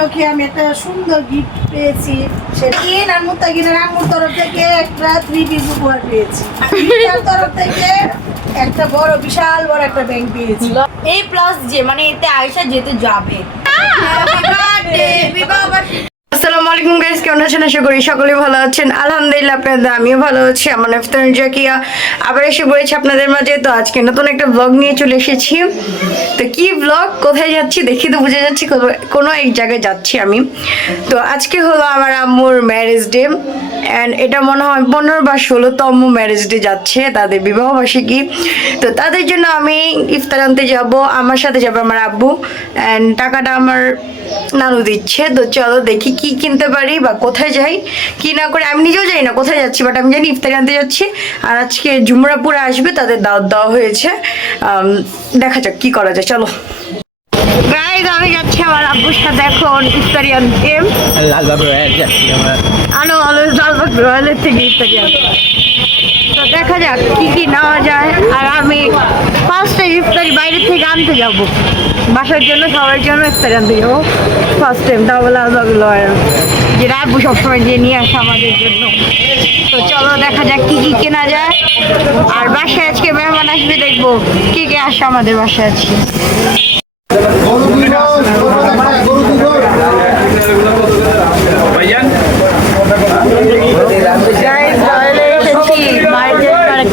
উপলক্ষে আমি একটা সুন্দর গিফট পেয়েছি। সেদিন আর মুত্তাকিনের আম্মুর তরফ থেকে একটা 3 পিস উপহার পেয়েছি। তার তরফ থেকে একটা বড় বিশাল বড় একটা ব্যাংক পেয়েছি। এই প্লাস যে মানে এতে আয়েশা যেতে যাবে। আসসালামু আলাইকুম গাইস, কেমন আছেন? আশা করি সকলেই ভালো আছেন। আলহামদুলিল্লাহ আপনাদের, আমিও ভালো আছি। আমার ইফতার জাকিয়া আবার এসে পড়েছি আপনাদের মাঝে। তো আজকে নতুন একটা ব্লগ নিয়ে চলে এসেছি। তো কি ব্লগ, কোথায় যাচ্ছি দেখি তো বুঝে যাচ্ছি, কোনো এক জায়গায় যাচ্ছি আমি। তো আজকে হলো আমার আম্মুর ম্যারেজ ডে অ্যান্ড এটা মনে হয় 15 বা 16তম ম্যারেজ ডে যাচ্ছে, তাদের বিবাহবার্ষিকী। তো তাদের জন্য আমি ইফতার আনতে যাব, আমার সাথে যাবে আমার আব্বু অ্যান্ড টাকাটা আমার নানু দিচ্ছে। তো চলো দেখি কি কিনতে পারি বা কোথায় যাই, কি না করে। আমি নিজেও জানি না কোথায় যাচ্ছি, বাট আমি জানি ইফতারি আনতে যাচ্ছি। আর আজকে ঝুমরাপুরে আসবে, তাদের দাওয়াত দেওয়া হয়েছে। দেখা যাক কি করা যায়, চলো। গাইজ আমি যাচ্ছি আমার আব্বুর সাথে এখন ইফতারি আনতে। লালবাগ রয়্যাল যাচ্ছি আমরা। লালবাগ রয়্যালের থেকে ইফতারি আনতে। তো দেখা যাক কি কি নেওয়া যায়। আর আমি ফার্স্টে ইফতারি বাইরে থেকে আনতে যাব, বাসার জন্য সবার জন্য ইফতারি আনতে যাবো ফার্স্ট টাইম। তাও লালবাগ রয়্যাল, যেটা আব্বু সবসময় যে নিয়ে আসে আমাদের জন্য। তো চলো দেখা যাক কি কি কেনা যায়। আর বাসায় আজকে মেহমান আসবে, দেখবো কি কি আসে আমাদের বাসায় আজকে।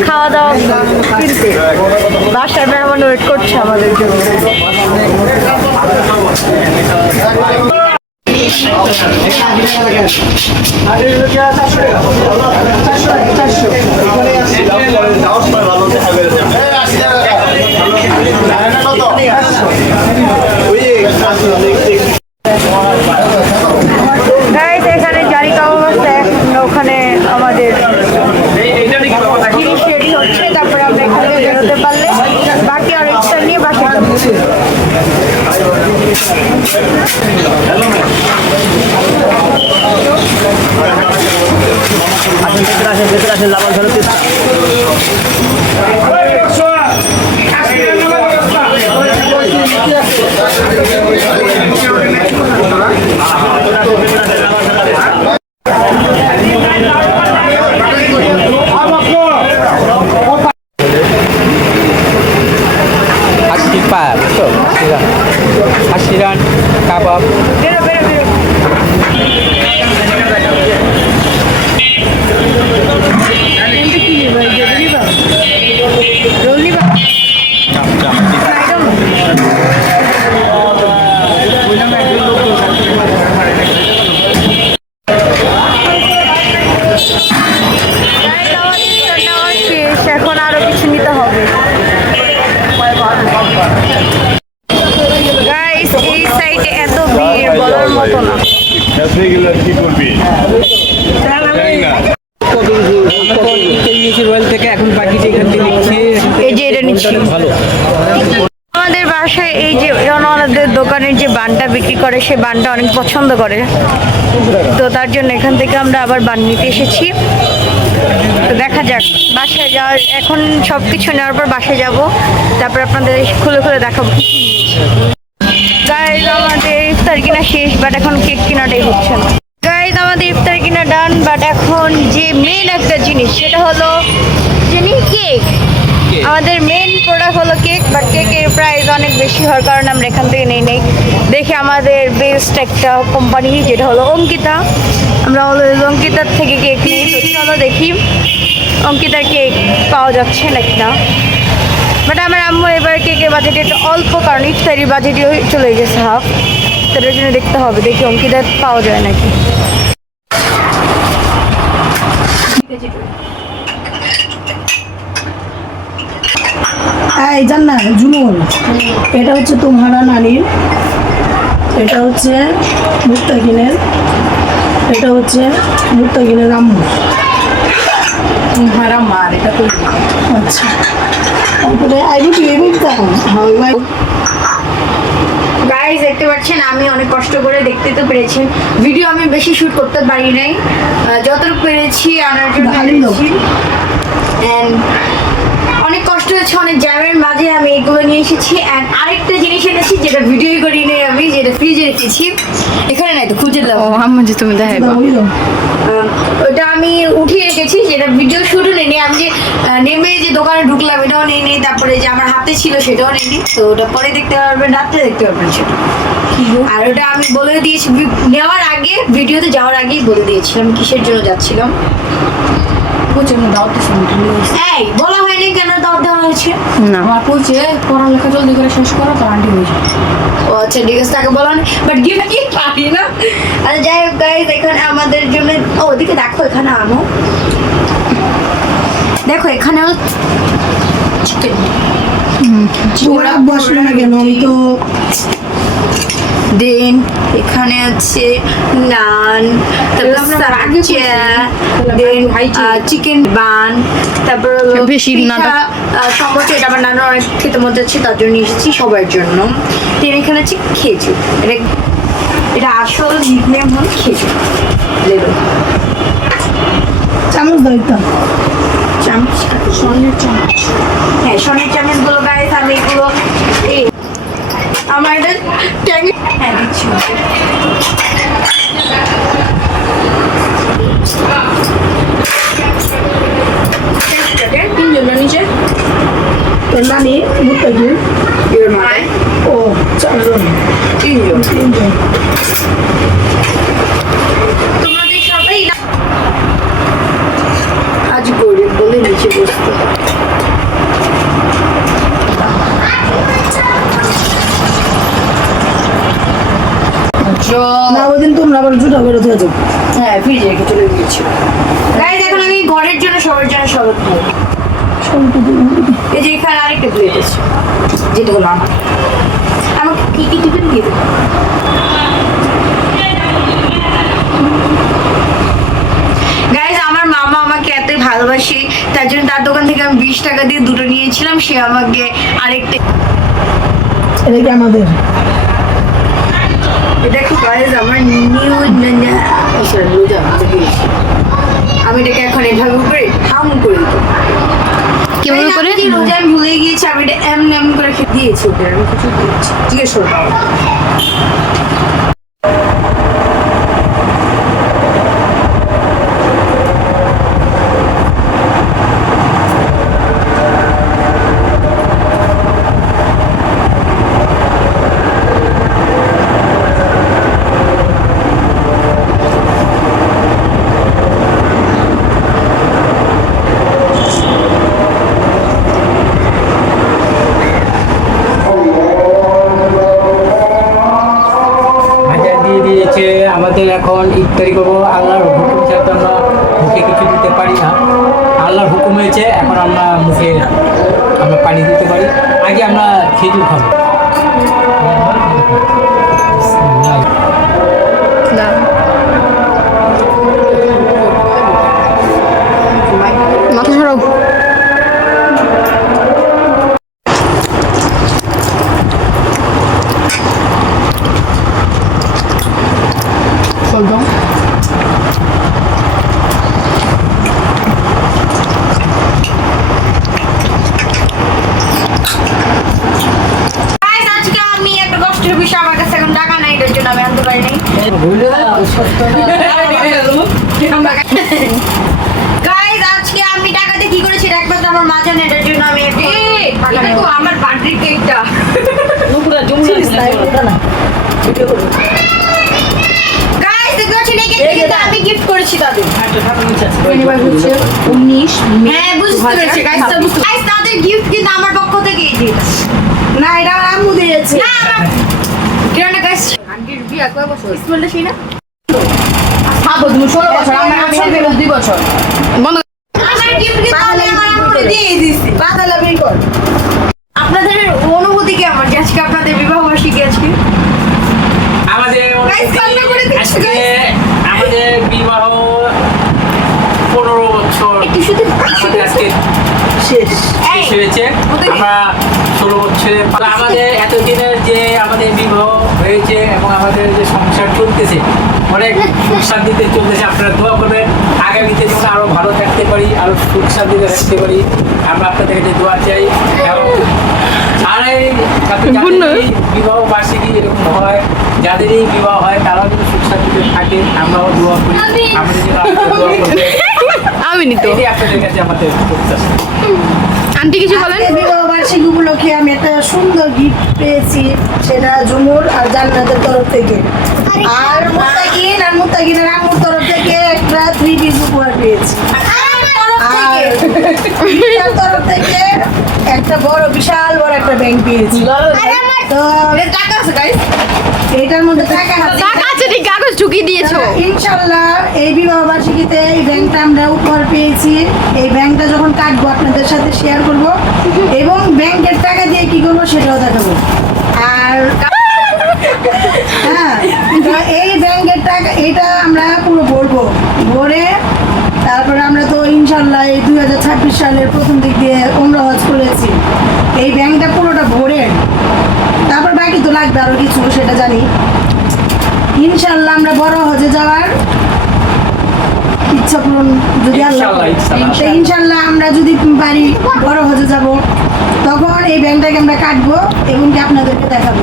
খাওয়া দাওয়া কিনতে বাসায় মেহমান ওয়েট করছে আমাদের জন্য। এখানে জারি কাবাব আছে, ওখানে আমাদের জিনিস রেডি হচ্ছে। তারপরে আমরা এখানে বেরোতে পারলে বাকি আর ইফতার নিয়ে বাসায় যাবো। Asiran kabab. এখন আরো কিছু নিতে হবে। গাইস এই সাইডে এত ভিড় বলার মতো না। এখন বাকি যে এখান থেকে নিচ্ছি, এই যে এটা নিচ্ছি ভালো। আমাদের বাসায় এই যে ওনাদের দোকানের যে বানটা বিক্রি করে, সে বানটা অনেক পছন্দ করে। তো তার জন্য এখান থেকে আমরা আবার বান নিতে এসেছি। তো দেখা যাক বাসায় যাওয়ার, এখন সব কিছু নেওয়ার পর বাসায় যাব, তারপর আপনাদের খুলে খুলে দেখাবো কি কি নিয়েছি। গাইজ আমাদের ইফতার কিনা শেষ, বাট এখন কেক কেনাটাই হচ্ছে না। গাইজ আমাদের ইফতার কিনা ডান, বাট এখন যে মেন একটা জিনিস সেটা হলো কেক। আমাদের মেন প্রোডাক্ট হলো কেক, বাট কেকের প্রাইস অনেক বেশি হওয়ার কারণে আমরা এখান থেকে নেই। দেখি আমাদের বেস্ট একটা কোম্পানি যেটা হলো অঙ্কিতা, আমরা হলো অঙ্কিতার থেকে কেক নিই। তো চলো দেখি অঙ্কিতার কেক পাওয়া যাচ্ছে নাকি না। বাট আমার আম্মু এবার কেকের বাজেট একটু অল্প, কারণ ইফতারির বাজেটও চলে গেছে হাফ। সেটার জন্য দেখতে হবে, দেখি অঙ্কিতার পাওয়া যায় নাকি। এই জান না জুনুন, এটা হচ্ছে তোমারা নানির, এটা হচ্ছে মুত্তাকিনের, এটা হচ্ছে মুত্তাকিনের আম্মু। তোমারা মার, এটা তো আচ্ছা। তারপরে আইডি কি এমনি তখন হয়। গাইস দেখতে পাচ্ছেন আমি অনেক কষ্ট করে, দেখতে তো পেরেছেন, ভিডিও আমি বেশি শুট করতে পারি নাই, যতটুকু পেরেছি আনার জন্য পেরেছি। এন্ড অনেক কষ্ট হয়েছে, অনেক জ্যামের মাঝে আমি এগুলো নিয়ে এসেছি। অ্যান্ড আরেকটা জিনিস এনেছি যেটা ভিডিও করি নেই আমি, এটা ফ্রিজে রেখেছি, এখানে নাই তো খুঁজে ও দাও। আম্মু যে তুমি দেখাইবা ওটা আমি উঠিয়ে রেখেছি, যেটা ভিডিও শুরু নেই, আমি যে নেমে যে দোকানে ঢুকলাম এটাও নেই নেই, তারপরে যে আমার হাতে ছিল সেটাও নেই নি, তো ওটা পরে দেখতে পারবেন, রাত্রে দেখতে পারবেন সেটা। আর ওটা আমি বলে দিয়েছি নেওয়ার আগে, ভিডিওতে যাওয়ার আগেই বলে দিয়েছিলাম কিসের জন্য যাচ্ছিলাম। এই বলা হয়নি কেন দাওয়াত দেওয়া হয়েছে? না আমার বলছে পড়ালেখা জলদি করে শেষ করো তো আন্টি হয়ে যাবে। ও আচ্ছা ঠিক আছে, তাকে বলা নেই, বাট গিফট কি পারি না। আচ্ছা যাই হোক গাইজ, এখানে আমাদের জন্য ওদিকে দেখো, এখানে আনো, দেখো এখানে চিকেন। ওরা বসলো না কেন? আমি তো দেন এখানে আছে নান, তারপর দেন চিকেন বান, তারপর হলো বেশি পিঠা, নাটা। সমোসা, এটা আমার নানা অনেক খেতে মজা হচ্ছে, তার জন্য এসেছি সবার জন্য। দেন এখানে আছে খেজুর, এটা আসল নিকনেম হলো খেজুর। লেবু চামচ দাইতাম। চামচ, স্বর্ণের চামচ, হ্যাঁ স্বর্ণের চামচগুলো গাইস, আমি এগুলো এই আমার এটা ট্যাঙ্গে হ্যাঁ দিচ্ছি। তিনজন নিচে তোর নানি মুত্তাকি Your mind? ও 4 জন তিনজন। 3 জন। তোমাদের সবাই আজ গরিব বলে নিচে বসতে। না ওইদিন তোমরা আবার জুটা করে দিয়ে যাও। হ্যাঁ ফ্রিজে রেখে চলে গিয়েছিল। গাইস এখন আমি ঘরের জন্য সবার জন্য শরবত খাই। এই যে এখানে আরেকটা প্লেট আছে, যেটা হলো আমার। আমাকে কি কি টিফিন দিয়ে দেবো? গাইস আমার মামা আমাকে এতই ভালোবাসে, তার জন্য তার দোকান থেকে আমি 20 টাকা দিয়ে দুটো নিয়েছিলাম, সে আমাকে আরেকটা। এটা কি আমাদের? এটা একটু গাইস আমার নিউ সরি রোজা দিয়েছি, আমি এটাকে এখন এভাবে উপরে হাম করে দিই। কিভাবে করে? রোজা আমি ভুলে গিয়েছি, আমি এটা এমন এমন করে খেয়ে দিয়েছি ওকে, আমি কিছু দিয়েছি, জিজ্ঞেস করো। ভাজা দিয়ে দিয়েছে। আমাদের এখন ইফতারি করবো, আল্লাহর হুকুম ছাড়া তো আমরা মুখে কিছু দিতে পারি না। আল্লাহর হুকুম হয়েছে, এখন আমরা মুখে আমরা পানি দিতে পারি। আগে আমরা খেজুর খাবো। না মাথা সরাও। Guys, আজকে আমি একটা কষ্টের বিষয়, আমার কাছে এখন টাকা নাই, এটার জন্য আমি আনতে পারিনি। Guys, আজকে আমি টাকাতে কি করেছি এটা একমাত্র আমার মা জানে, এটার জন্য আমি এখন টাকা নেই। আমার বার্থডে কেকটা গাইস দেখতে পাচ্ছেন, এই কেকটা আমি গিফট করেছি তাদের। হচ্ছে 19 হ্যাঁ বুঝতে পেরেছি গাইস, গাইস তাদের গিফট কিন্তু আমার পক্ষ থেকেই দিয়েছে। না এটা আমার আম্মু দিয়েছে। না আমার কিরণে গাইস আন্টির বিয়া কয় বছর? স্মেলটা সেই না? সাত বছর, তুমি 16 বছর, আমি 2 বছর। বন্ধ আমার গিফট কিন্তু আমি আমার আম্মুকে দিয়ে দিয়েছি। পাতালা বের কর। আপনাদের অনুভূতি কেমন যে আজকে আপনাদের বিবাহ বার্ষিকী আজকে? আমাদের Guys, কান্না করে দিচ্ছি, আজকে guys। আমাদের বিবাহ 15 বছর একটু শুধু আমাদের আজকে শেষ। এই, শেষ হয়েছে। ওদের- আমরা 16 বছরে আমাদের এতদিনের যে আমাদের বিবাহ হয়েছে এবং আমাদের যে সংসার চলতেছে অনেক সুখ শান্তিতে চলতেছে। আপনারা দোয়া করবেন আগামীতে যেন আরো ভালো থাকতে পারি, আরো সুখ শান্তিতে থাকতে পারি। আমরা আপনাদের কাছে দোয়া চাই এবং আর যাদেরই বিবাহ বার্ষিকী এরকম হয়, যাদেরই বিবাহ হয় তারাও কিন্তু সুখ শান্তিতে থাকে, আমরাও দোয়া করি, আমাদের জন্য আপনারা দোয়া করবেন। আমি নিত এটাই আপনাদের কাছে আমাদের প্রত্যাশা। আন্টি কিছু বলেন। আজকে বিবাহ বার্ষিকী উপলক্ষে আমি একটা সুন্দর গিফট পেয়েছি, সেটা ঝুমুর আর জান্নাতের তরফ থেকে, আর মুত্তাকিনের আম্মুর তরফ থেকে একটা 3 পিস উপহার পেয়েছি, আর রিতার তরফ থেকে একটা বড় বিশাল বড় একটা ব্যাংক পেয়েছি। তো টাকা আছে গাইস, এটার মধ্যে টাকা আছে। টাকা আছে ঠিক, কাগজ ঢুকিয়ে দিয়েছো। ইনশাল্লাহ এই বিবাহ বার্ষিকীতে এই ব্যাংকটা আমরা উপহার পেয়েছি, এই ব্যাংকটা যখন কাটবো আপনাদের সাথে শেয়ার করব, এবং ব্যাংকের টাকা দিয়ে কি করবো সেটাও দেখাবো। আর হ্যাঁ, তো এই ব্যাংকের টাকা এটা আমরা পুরো ভরবো, ভরে তারপরে আমরা তো ইনশাল্লাহ এই 2026 সালের প্রথম দিক দিয়ে উমরা হজ করেছি, এই ব্যাংকটা পুরোটা ভরে তারপর বাকি তো লাগবে আরো কিছু, সেটা জানি। ইনশাল্লাহ আমরা বড় হজে যাওয়ার ইচ্ছা পূরণ যদি আল্লাহ করে। তো ইনশাল্লাহ আমরা যদি পারি বড় হজে যাব, তখন এই ব্যাংকটাকে আমরা কাটবো এবং কি আপনাদেরকে দেখাবো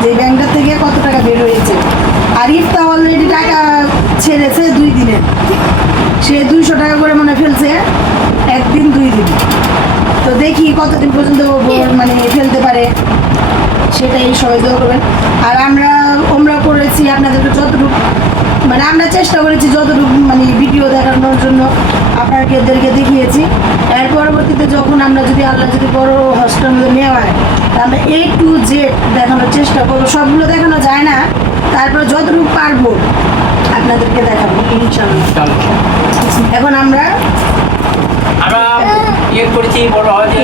যে এই ব্যাংকটা থেকে কত টাকা বের হয়েছে। আর ইফতা অলরেডি টাকা ছেড়েছে 2 দিনের, সে 200 টাকা করে মনে ফেলছে একদিন 2 দিন। তো দেখি কতদিন পর্যন্ত ও মানে ফেলতে পারে, সেটাই সবাই দোয়া করবেন। আর আমরা করেছি আপনাদেরকে যতটুকু মানে আমরা চেষ্টা করেছি যতটুকু মানে ভিডিও দেখানোর জন্য আপনাদেরকে দেখিয়েছি। এর পরবর্তীতে যখন আমরা যদি আল্লাহ যদি বড় হস্টের মধ্যে নেওয়া হয়, আমরা A to Z দেখানোর চেষ্টা করবো, সবগুলো দেখানো যায় না, তারপর যতটুকু পারবো আপনাদেরকে দেখাবো ইনশাআল্লাহ। এখন আমরা ইয়ে করেছি বড় হজে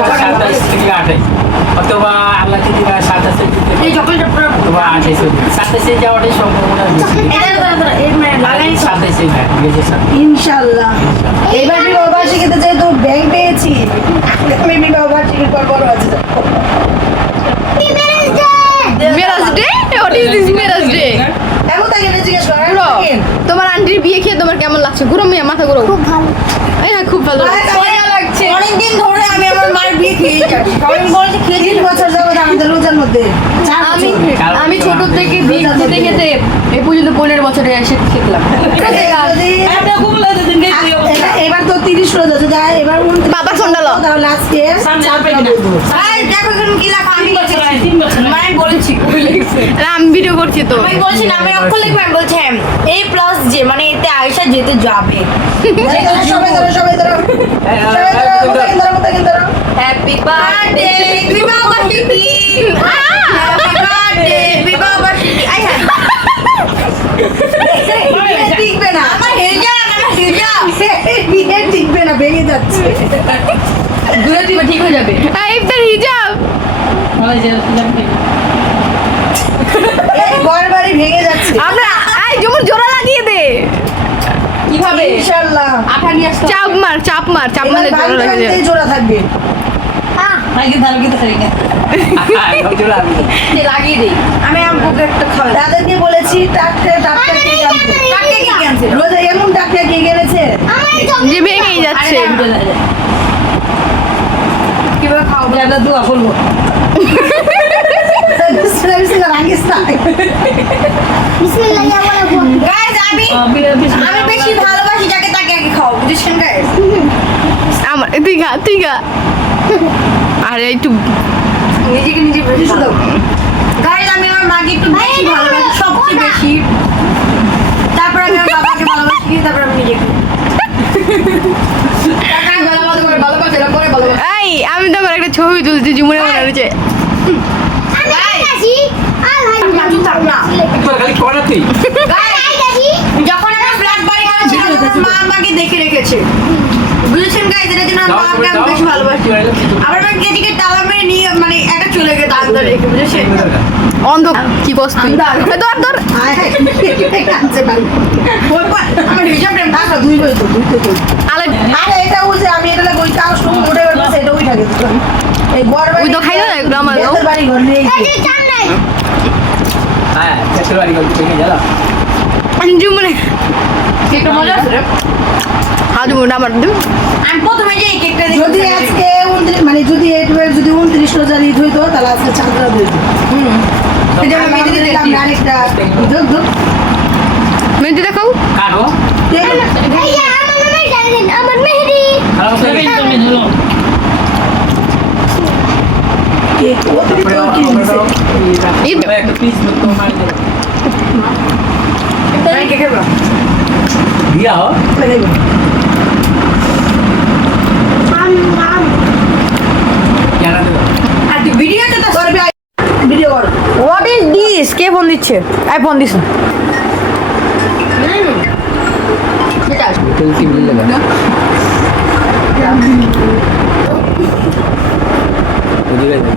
27 থেকে 28, অথবা আল্লাহ যদি 27 এই চকলেটটা পুরো অথবা 28 27 যাওয়াটাই সম্ভাবনা বেশি। লাগাই 27 ইনশাআল্লাহ এবার বিবাহ বার্ষিকীতে যেহেতু ব্যাংক পেয়েছি, আমি বিবাহ বার্ষিকীর পর বড় হজে যাবো। Meraj day, what is this Meraj day? এমন তাকে জিজ্ঞেস করেন ঘুরো, তোমার আন্টির বিয়ে খেয়ে তোমার কেমন লাগছে? ঘুরো মিয়া, মাথা ঘুরো। খুব ভালো। হ্যাঁ, খুব ভালো লাগছে। অনেকদিন ধরে আমি আমার মায়ের বিয়ে খেয়ে যাচ্ছি, সবাই বলছে খেয়ে 3 বছর যাবত আমাদের রোজার মধ্যে। আমি ছোট থেকে দিন খেতে খেতে এই পর্যন্ত 15 বছরে এসে খেতলাম। এবার তো 30 রোজা যদি এবার বাবা ঠান্ডা লো। তাহলে আজকে দেখো তুমি কি লাগা, আমি বলছি মানে বলেছি আমি ভিডিও করছি তো। আমি বলছি না, আমি অক্ষর লিখবো, আমি বলছি A+J মানে এতে আয়েশা যেতে যাবে। সবাই ধরো সবাই ধরো হ্যাপি বার্থডে বিবাহ বার্ষিকী, হ্যাপি বার্থডে বিবাহ বার্ষিকী। আই হ্যাঁ টিকবে না, আমার হিজাব বিয়ে টিকবে না, ভেঙে যাচ্ছে। দুটো টিপে ঠিক হয়ে যাবে। ইফতার হিজাব ঘর বাড়ি ভেঙে যাচ্ছে। আমরা এই যেমন জোড়া লাগিয়ে দে। কিভাবে? ইনশাআল্লাহ আঠা নিয়ে আসতে চাপ মার মানে জোড়া লাগিয়ে দে। জোড়া থাকবে। লাগিয়ে দিই। আমি আমকে একটা খাওয়া তাদেরকে বলেছি টাকটা কে জানতে, কাকে কি ক্যান্সেল রোজা এমন টাকটা কে গেছে যে ভেঙেই যাচ্ছে। কিভাবে খাওয়াবো? আমরা দোয়া করবো। Guys, আমি বেশি ভালোবাসি যাকে তাকে আগে খাওয়াবো, বুঝছেন গাইস? আমার তুই খা আরে একটু নিজেকে নিজে বেশি দাও। গাইস, আমি আমার মাকে একটু বেশি ভালোবাসি, সবচেয়ে বেশি। তারপর আমি আমার বাবাকে ভালোবাসি, তারপর আমি নিজেকে। এই আমি তো একটা ছবি তুলছি জুমুরে মনে হচ্ছে। যখন আমি ফ্ল্যাট বাড়ি করেছিলাম, আমার মা আমাকে দেখে রেখেছে, বুঝেছেন গাইস? এটার জন্য আমার মাকে আমি বেশি ভালোবাসি। আবার আমার গেটিকে তালা মেরে নিয়ে মানে একা চলে গেছে আন্দা রেখে, বুঝেছেন? অন্ধ কি কস তুই? ধর আমার হিসাব নেই। আলে আরে এটা বুঝে আমি এটা ওই কাজ শুরু করে বলছে এটা ওই থাকে এই ঘর বাড়ি ওই তো খাই না একদম আমার বাড়ি ঘর নেই। আঞ্জু মানে কেকটা মজা আছে রে। হাজু মোটা আমার দিন আমি প্রথমে যে এই কেকটা যদি দেখেছি আজকে 29 মানে যদি এটুয়ের যদি 29 রোজার ঈদ হইতো তাহলে আজকে চাঁদরা হইতো এটা আমি মেহেদি দিতে আমরা আরেকটা যোগ যোগ মেহেদি দেখাও কাটো আমার মেহেদি ভালো করে কেক অতিরিক্ত কিনে দিছে একটা পিস মতো মারি দেবো আমি কেকের বড় দিয়া লাগাইবো জানা দেবো আর তুই ভিডিওতে তো করবে ভিডিও কর what is this? K phone দিচ্ছে? আই ফোন দিস সেটা তুলসী বিল লাগা বুঝে গেছে